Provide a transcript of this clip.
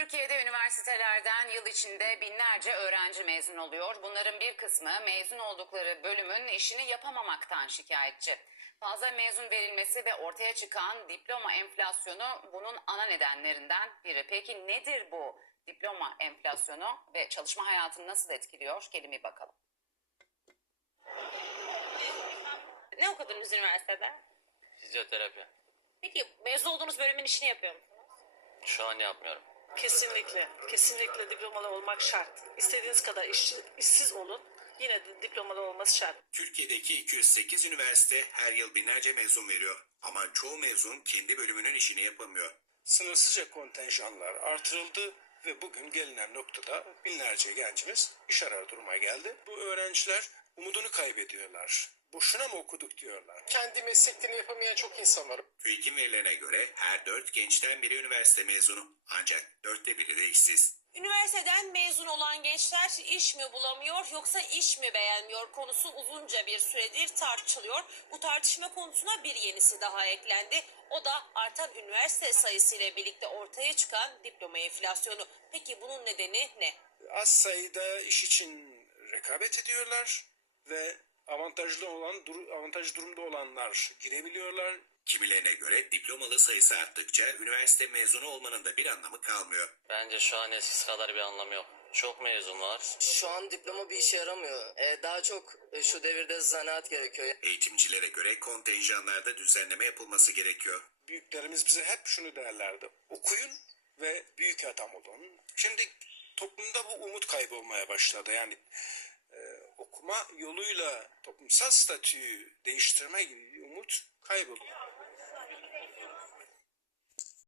Türkiye'de üniversitelerden yıl içinde binlerce öğrenci mezun oluyor. Bunların bir kısmı mezun oldukları bölümün işini yapamamaktan şikayetçi. Fazla mezun verilmesi ve ortaya çıkan diploma enflasyonu bunun ana nedenlerinden biri. Peki nedir bu diploma enflasyonu ve çalışma hayatını nasıl etkiliyor? Gelin bir bakalım. Ne okudunuz üniversitede? Fizyoterapi. Peki mezun olduğunuz bölümün işini yapıyor musunuz? Şu an yapmıyorum. Kesinlikle, kesinlikle diplomalı olmak şart. İstediğiniz kadar işçi, işsiz olun, yine de diplomalı olması şart. Türkiye'deki 208 üniversite her yıl binlerce mezun veriyor. Ama çoğu mezun kendi bölümünün işini yapamıyor. sınırsızca kontenjanlar artırıldı ve bugün gelinen noktada binlerce gencimiz iş arar duruma geldi. Bu öğrenciler umudunu kaybediyorlar. Boşuna mı okuduk diyorlar. kendi mesleklerini yapamayan çok insan var. TÜİK'in verilerine göre her dört gençten biri üniversite mezunu. Ancak dörtte biri de işsiz. Üniversiteden mezun olan gençler iş mi bulamıyor yoksa iş mi beğenmiyor konusu uzunca bir süredir tartışılıyor. Bu tartışma konusuna bir yenisi daha eklendi. O da artan üniversite sayısı ile birlikte ortaya çıkan diploma enflasyonu. Peki bunun nedeni ne? Az sayıda iş için rekabet ediyorlar ve avantajlı olan dur- avantajlı durumda olanlar girebiliyorlar. Kimilerine göre diplomalı sayısı arttıkça üniversite mezunu olmanın da bir anlamı kalmıyor. Bence şu an eskisi kadar bir anlamı yok. Çok mezun var. Şu an diploma bir işe yaramıyor. Ee, daha çok e, şu devirde zanaat gerekiyor. Eğitimcilere göre kontenjanlarda düzenleme yapılması gerekiyor. Büyüklerimiz bize hep şunu derlerdi. Okuyun ve büyük adam olun. Şimdi toplumda bu umut kaybolmaya başladı. Yani sokma yoluyla toplumsal statüyü değiştirme gibi bir umut kayboluyor.